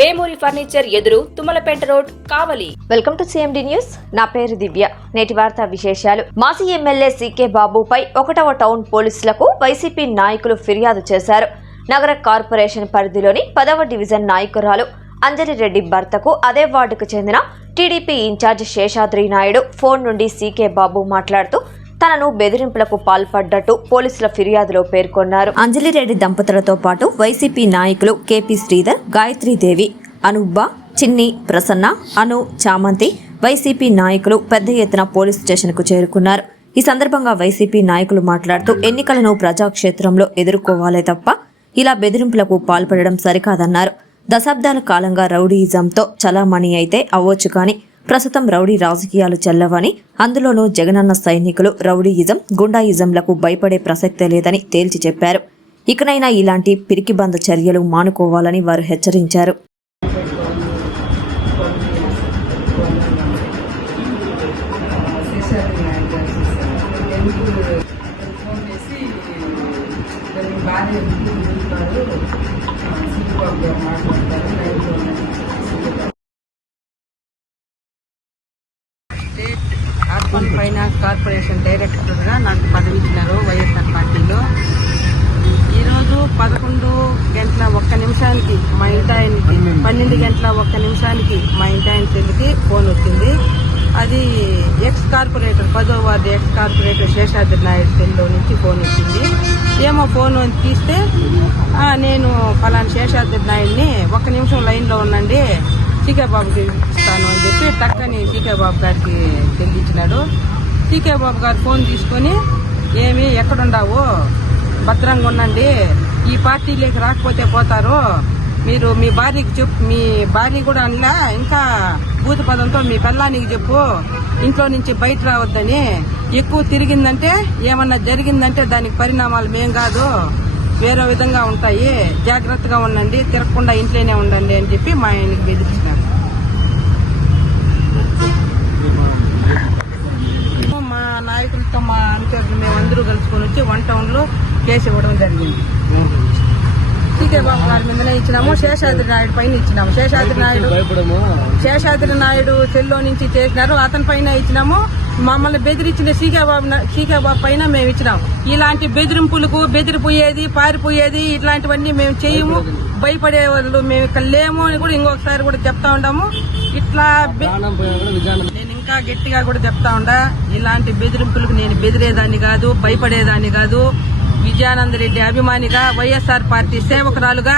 Vemuri furniture ఎదురు Tummalapeta road Kavali. Welcome to CMD news నా పేరు దివ్య. నేటి వార్త విశేషాలు. మాజీ ఎమ్మెల్యే సీకే బాబుపై ఒకటవ టౌన్ పోలీసులకు వైసీపీ నాయకులు ఫిర్యాదు చేశారు. నగర కార్పొరేషన్ పరిధిలోని పదవ డివిజన్ నాయకురాలు అంజలి రెడ్డి భర్తకు అదే వార్డుకు చెందిన TDP incharge Seshadri Naidu phone నుండి సీకే బాబు మాట్లాడుతూ తనను బెదిరింపులకు పాల్పడ్డట్టు పోలీసుల ఫిర్యాదులో పేర్కొన్నారు. అంజలిరెడ్డి దంపతులతో పాటు వైసీపీ నాయకులు కేపీ శ్రీధర్ గాయత్రీదేవి అనుబ్బ చిన్ని ప్రసన్న అను చామంతి వైసీపీ నాయకులు పెద్ద ఎత్తున పోలీస్ స్టేషన్కు చేరుకున్నారు. ఈ సందర్భంగా వైసీపీ నాయకులు మాట్లాడుతూ ఎన్నికలను ప్రజాక్షేత్రంలో ఎదుర్కోవాలే తప్ప ఇలా బెదిరింపులకు పాల్పడడం సరికాదన్నారు. దశాబ్దాల కాలంగా రౌడీయిజంతో చలామణి అయితే అవ్వచ్చు కానీ ప్రస్తుతం రౌడీ రాజకీయాలు చెల్లవని అందులోనూ జగనన్న సైనికులు రౌడీయిజం గుండాయిజంలకు భయపడే ప్రసక్తే లేదని తేల్చి చెప్పారు. ఇకనైనా ఇలాంటి పిరికిబంద చర్యలు మానుకోవాలని వారు హెచ్చరించారు శేషాద్రి నాయుడు గారు చేశారు ఎందుకు ఫోన్ చేసి దాన్ని బాగా ఎందుకు తిరుగుతున్నారు సీబాబు గారు మాట్లాడతారు లైవ్లో స్టేట్ అర్బన్ ఫైనాన్స్ కార్పొరేషన్ డైరెక్టర్గా నాకు పదవి ఇచ్చినారు వైఎస్ఆర్ పార్టీలో. ఈరోజు పదకొండు గంటల ఒక్క నిమిషానికి మా ఇంటి ఆయనకి పన్నెండు గంటల ఒక్క నిమిషానికి మా ఇంటి ఆయన చెల్లికి ఫోన్ వచ్చింది. అది ఎక్స్ కార్పొరేటర్ పదో ward ex corporator Seshadri Naidu సెల్లో నుంచి ఫోన్ వచ్చింది. ఏమో ఫోన్ తీస్తే నేను ఫలానా శేషాద్రి నాయుడిని ఒక్క నిమిషం లైన్లో ఉండండి సీకే బాబుకి ఇస్తాను అని చెప్పి టక్కని సీకే బాబు గారికి చెల్లించినాడు. టీకే బాబు గారు ఫోన్ తీసుకొని ఏమి ఎక్కడుండావు? భద్రంగా ఉండండి. ఈ పార్టీలోకి రాకపోతే పోతారు. మీరు మీ భార్యకి చెప్పు మీ భార్య కూడా అనలా? ఇంకా భూత పదంతో మీ పెళ్ళానికి చెప్పు. ఇంట్లో నుంచి బయట రావద్దని. ఎక్కువ తిరిగిందంటే ఏమన్నా జరిగిందంటే దానికి పరిణామాలు మేం కాదు. వేరే విధంగా ఉంటాయి. జాగ్రత్తగా ఉండండి. తిరగకుండా ఇంట్లోనే ఉండండి అని చెప్పి మా ఆయనకి బెదిరించిన వచ్చి వన్ టౌన్లో కేసు ఇవ్వడం జరిగింది. సీకే బాబు గారి మీదనే ఇచ్చినాము శేషాద్రి నాయుడు పైన ఇచ్చినాము. శేషాద్రి నాయుడు శేషాద్రి నాయుడు చెల్లో నుంచి చేసినారు అతని పైన ఇచ్చినాము. మమ్మల్ని బెదిరించిన సీకే బాబు సీకే బాబు పైన మేము ఇచ్చినాం ఇలాంటి బెదిరింపులకు బెదిరిపోయేది పారిపోయేది ఇట్లాంటివన్నీ మేము చేయము. భయపడే వాళ్ళు మేము ఇక్కడ లేము అని కూడా ఇంకొకసారి కూడా చెప్తా ఉంటాము ఇట్లా ఇంకా గట్టిగా కూడా చెప్తా ఉండా ఇలాంటి బెదిరింపులకు నేను బెదిరేదాన్ని కాదు భయపడేదాన్ని కాదు. విజయానంద రెడ్డి అభిమానిగా వైఎస్ఆర్ పార్టీ సేవకురాలుగా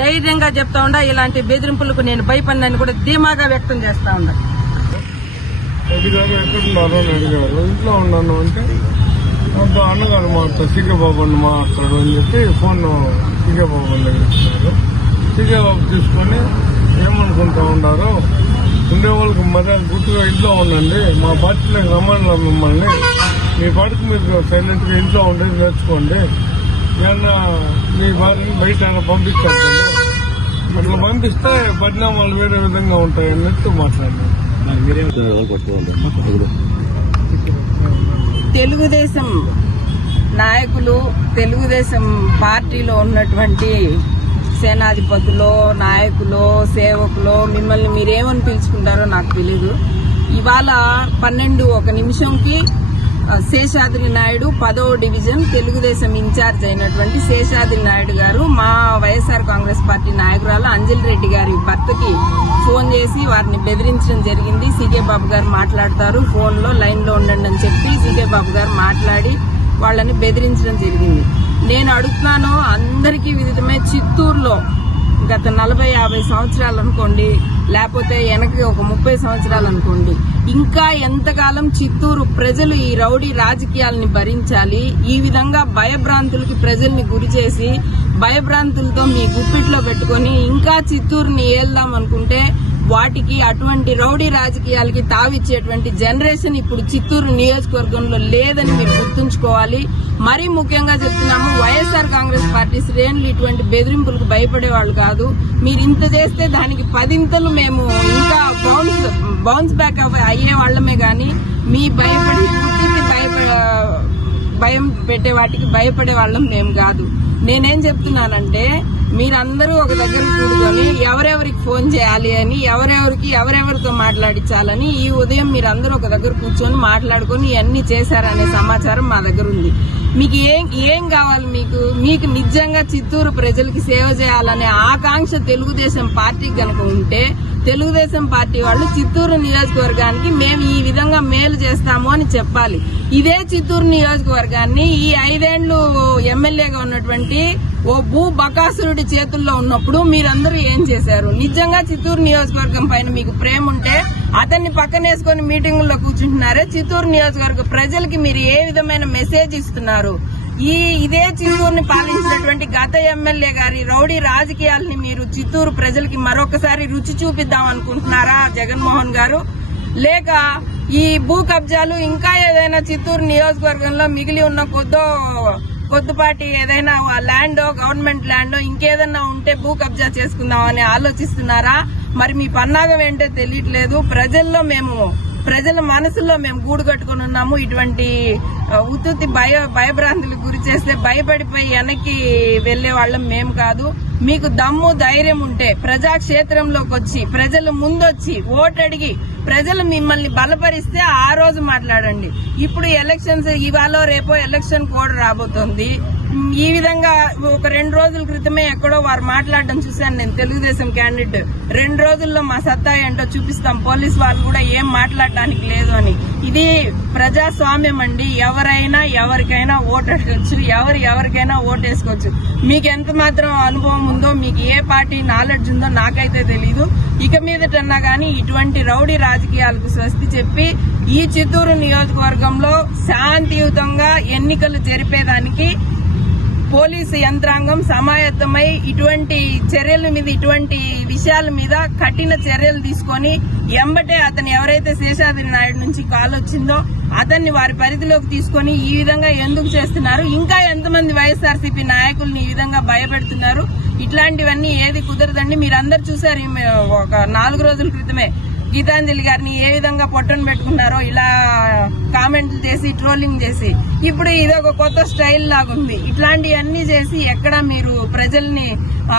ధైర్యంగా చెప్తా ఉండా ఇలాంటి బెదిరింపులకు నేను భయపడినని కూడా ధీమాగా వ్యక్తం చేస్తా ఉండా. ఇంట్లో ఉన్నాను అంటే అన్నగారు మాట్లాడు సీకే మాట్లాడు అని చెప్పి ఫోన్ సీకే దగ్గర ఇచ్చినారు సీకే తీసుకొని ఏమనుకుంటా ఉండారో ఉండే వాళ్ళకి మర్యాద గుర్తుగా ఇంట్లో ఉండండి మా పార్టీలోకి రమ్మన్నారు మిమ్మల్ని. మీ పార్టీకి మీరు సైలెంట్గా ఇంట్లో ఉండేది నేర్చుకోండి. ఏమన్నా మీ భార్యని బయట పంపించారు అట్లా పంపిస్తే పరిణామాలు వేరే విధంగా ఉంటాయి అన్నట్టు మాట్లాడారు తెలుగుదేశం నాయకులు తెలుగుదేశం పార్టీలో ఉన్నటువంటి సేనాధిపతులు నాయకులు సేవకులు మిమ్మల్ని మీరేమని పిలుచుకుంటారో నాకు తెలీదు. ఇవాళ పన్నెండు ఒక నిమిషంకి శేషాద్రి నాయుడు పదో డివిజన్ తెలుగుదేశం ఇన్ఛార్జ్ అయినటువంటి శేషాద్రి నాయుడు గారు మా వైఎస్ఆర్ కాంగ్రెస్ పార్టీ నాయకురాలు అంజలి రెడ్డి గారి భర్తకి ఫోన్ చేసి వారిని బెదిరించడం జరిగింది. సీకే బాబు గారు మాట్లాడతారు. ఫోన్లో లైన్లో ఉండండి అని చెప్పి సీకే బాబు గారు మాట్లాడి వాళ్ళని బెదిరించడం జరిగింది. నేను అడుగుతున్నాను అందరికీ విదితమే చిత్తూరులో. గత నలభై యాభై సంవత్సరాలు అనుకోండి లేకపోతే వెనక్కి ఒక ముప్పై సంవత్సరాలు అనుకోండి. ఇంకా ఎంతకాలం చిత్తూరు ప్రజలు ఈ రౌడీ రాజకీయాలని భరించాలి? ఈ విధంగా భయభ్రాంతులకి ప్రజల్ని గురి చేసి భయభ్రాంతులతో మీ గుప్పిట్లో పెట్టుకొని ఇంకా చిత్తూరుని ఏళ్దాం అనుకుంటే వాటికి అటువంటి రౌడీ రాజకీయాలకి తావిచ్చేటువంటి జనరేషన్ ఇప్పుడు చిత్తూరు నియోజకవర్గంలో లేదని మీరు గుర్తుంచుకోవాలి. మరీ ముఖ్యంగా చెప్తున్నాము వైఎస్ఆర్ కాంగ్రెస్ పార్టీ శ్రేణులు ఇటువంటి బెదిరింపులకు భయపడే వాళ్ళు కాదు. మీరు ఇంత చేస్తే దానికి పదింతలు మేము ఇంకా బౌన్స్ బౌన్స్ బ్యాక్ అయ్యే వాళ్ళమే కానీ మీ భయపడి పుట్టింది భయపడ భయం పెట్టే వాటికి భయపడే వాళ్ళం మేము కాదు. నేనేం చెప్తున్నానంటే మీరందరూ ఒక దగ్గర కూడుకొని ఎవరెవరికి ఫోన్ చేయాలి అని ఎవరెవరికి ఎవరెవరితో మాట్లాడించాలని ఈ ఉదయం మీరందరూ ఒక దగ్గర కూర్చొని మాట్లాడుకొని ఇవన్నీ చేశారనే సమాచారం మా దగ్గర ఉంది. మీకు ఏం ఏం కావాలి మీకు? మీకు నిజంగా చిత్తూరు ప్రజలకి సేవ చేయాలనే ఆకాంక్ష తెలుగుదేశం పార్టీకి కనుక ఉంటే తెలుగుదేశం పార్టీ వాళ్ళు చిత్తూరు నియోజకవర్గానికి మేము ఈ విధంగా మేలు చేస్తాము అని చెప్పాలి. ఇదే చిత్తూరు నియోజకవర్గాన్ని ఈ ఐదేండ్లు ఎమ్మెల్యేగా ఉన్నటువంటి ఓ భూ బకాసురుడి చేతుల్లో ఉన్నప్పుడు మీరందరూ ఏం చేశారు? నిజంగా చిత్తూరు నియోజకవర్గం పైన మీకు ప్రేమ ఉంటే అతన్ని పక్కనేసుకొని మీటింగుల్లో కూర్చుంటున్నారే. చిత్తూరు నియోజకవర్గ ప్రజలకి మీరు ఏ విధమైన మెసేజ్ ఇస్తున్నారు? ఈ ఇదే చిత్తూరుని పాలించినటువంటి గత ఎమ్మెల్యే గారి రౌడీ రాజకీయాల్ని మీరు చిత్తూరు ప్రజలకి మరొకసారి రుచి చూపిద్దాం అనుకుంటున్నారా జగన్మోహన్ గారు? లేక ఈ భూ కబ్జాలు ఇంకా ఏదైనా చిత్తూరు నియోజకవర్గంలో మిగిలి ఉన్న కొద్దో కొద్దిపాటి ఏదైనా ల్యాండో గవర్నమెంట్ ల్యాండో ఇంకేదన్నా ఉంటే భూ కబ్జా చేసుకుందాం అని ఆలోచిస్తున్నారా? మరి మీ పన్నాగం ఏంటో తెలియట్లేదు. ప్రజల్లో మేము ప్రజల మనసులో మేము గూడు కట్టుకుని ఉన్నాము. ఇటువంటి ఆ, ఉత్తుత్తి భయ భయభ్రాంతులకు గురి చేస్తే భయపడిపోయి వెనక్కి వెళ్ళే వాళ్ళం మేము కాదు. మీకు దమ్ము ధైర్యం ఉంటే ప్రజాక్షేత్రంలోకి వచ్చి ప్రజలు ముందొచ్చి ఓటు అడిగి ప్రజలు మిమ్మల్ని బలపరిస్తే ఆ రోజు మాట్లాడండి. ఇప్పుడు ఎలక్షన్స్ ఇవాళ రేపో ఎలక్షన్ కోడ్ రాబోతోంది. ఈ విధంగా ఒక రెండు రోజుల క్రితమే ఎక్కడో వారు మాట్లాడడం చూశాను నేను తెలుగుదేశం క్యాండిడేట్. రెండు రోజుల్లో మా సత్తా ఏంటో చూపిస్తాం. పోలీస్ వాళ్ళు కూడా ఏం మాట్లాడడానికి లేదు అని. ఇది ప్రజాస్వామ్యం అండి. ఎవరైనా ఎవరికైనా ఓటేసుకోవచ్చు. ఎవరు ఎవరికైనా ఓటేసుకోవచ్చు. మీకు ఎంత మాత్రం అనుభవం ఉందో మీకు ఏ పార్టీ నాలెడ్జ్ ఉందో నాకైతే తెలీదు. ఇక మీదటన్నా కానీ ఇటువంటి రౌడీ రాజకీయాలకు స్వస్తి చెప్పి ఈ చిత్తూరు నియోజకవర్గంలో శాంతియుతంగా ఎన్నికలు జరిపేదానికి పోలీసు యంత్రాంగం సమాయత్తమై ఇటువంటి చర్యల మీద ఇటువంటి విషయాల మీద కఠిన చర్యలు తీసుకొని ఎంబటే అతను ఎవరైతే శేషాద్రి నాయుడు నుంచి కాల్ వచ్చిందో అతన్ని వారి పరిధిలోకి తీసుకొని ఈ విధంగా ఎందుకు చేస్తున్నారు? ఇంకా ఎంతమంది వైఎస్ఆర్సీపీ నాయకుల్ని ఈ విధంగా భయపెడుతున్నారు? ఇట్లాంటివన్నీ ఏది కుదరదండి. మీరందరు చూసారు ఒక నాలుగు రోజుల క్రితమే గీతాంజలి గారిని ఏ విధంగా పొట్టను పెట్టుకున్నారో ఇలా కామెంట్లు చేసి ట్రోలింగ్ చేసి. ఇప్పుడు ఇది ఒక కొత్త స్టైల్ లాగుంది. ఇట్లాంటివన్నీ చేసి ఎక్కడ మీరు ప్రజల్ని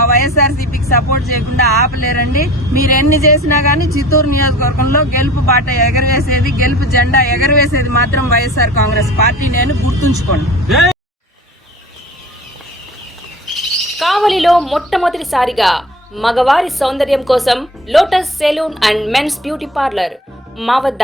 వైఎస్ఆర్ సిపికి సపోర్ట్ చేయకుండా ఆపలేరండి. మీరు ఎన్ని చేసినా గానీ చిత్తూరు నియోజకవర్గంలో గెలుపు బాట ఎగరవేసేది గెలుపు జెండా ఎగరవేసేది మాత్రం వైఎస్ఆర్ కాంగ్రెస్ పార్టీ. నేను గుర్తుంచుకోండి కావలిలో మొట్టమొదటిసారిగా మగవారి సౌందర్యం కోసం lotus saloon and men's beauty parlour మా వద్ద